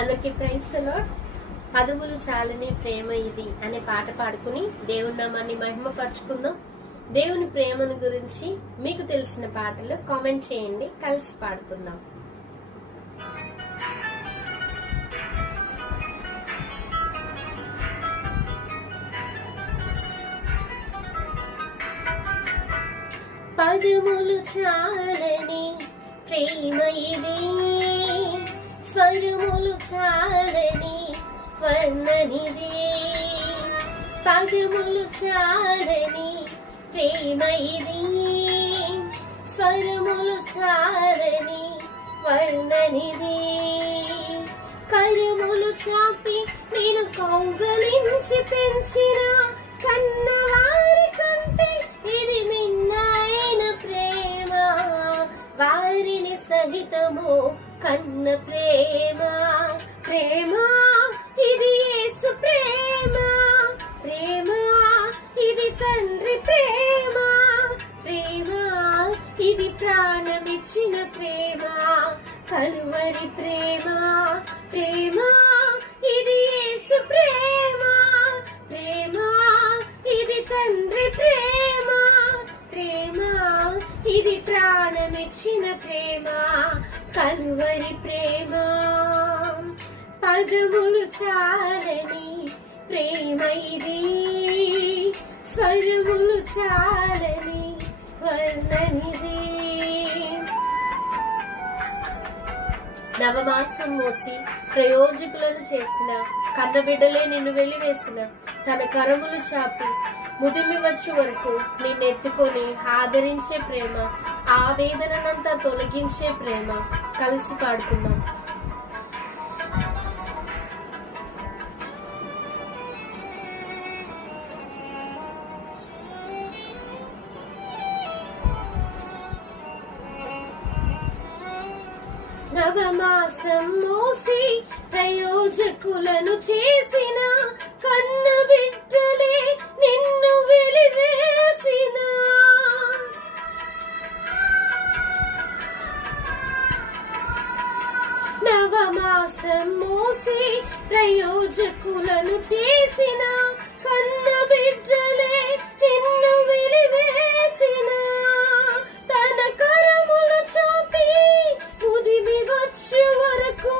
అందరికి praise the lord. పదవులు చాలని ప్రేమ ఇది అనే పాట పాడుకుని దేవుని నామాన్ని మహిమపరచుకుందాం. దేవుని ప్రేమను గురించి మీకు తెలిసిన పాటలు కామెంట్ చేయండి, కలిసి పాడుకుందాం. పదములు చాలని ప్రేమ ఇది, స్వరములు చాలని వర్ణనిది. పదములు చాలని ప్రేమ ఇది, స్వరములు చాలని వర్ణనిది. కరములు చాపి నేను కౌగలించి పెంచిన కన్నవారి కంటే ఇది మిన్నైన ప్రేమ. వారిని సహితము కన్న ప్రేమ. ప్రేమ ఇది యేసు ప్రేమ. ప్రేమ ఇది తండ్రి ప్రేమ. ప్రేమ ఇది ప్రాణమిచ్చిన ప్రేమ, కలువరి ప్రేమ. ప్రేమ ఇది యేసు ప్రేమ. ప్రేమ ఇది తండ్రి ప్రేమ. ప్రేమ ఇది ప్రాణమిచ్చిన ప్రేమ, కలువరి ప్రేమ. పదములు చాలని ప్రేమ ఇది, స్వరములు చాలని వర్ణనిది. నవమాసం మోసి ప్రయోజకులను చేసిన కన్నబిడ్డలే నిన్ను వెలివేసిన, తన కరములు చాపి ముదిమి వచ్చే వరకు నిన్నెత్తుకొని ఆదరించే ప్రేమ, ఆవేదనంతా తొలగించే ప్రేమ. కలిసి పాడుకుందాం. నవమాసం మోసి ప్రయోజకులను చేసిన కన్న బిడ్డలే నిన్ను వెలివేసిన. నవమాసం మోసి ప్రయోజకులను చేసిన కన్న బిడ్డలే నిన్ను వెలివేసిన. తన కరములు చాపి ముదిమి వచ్చే వరకు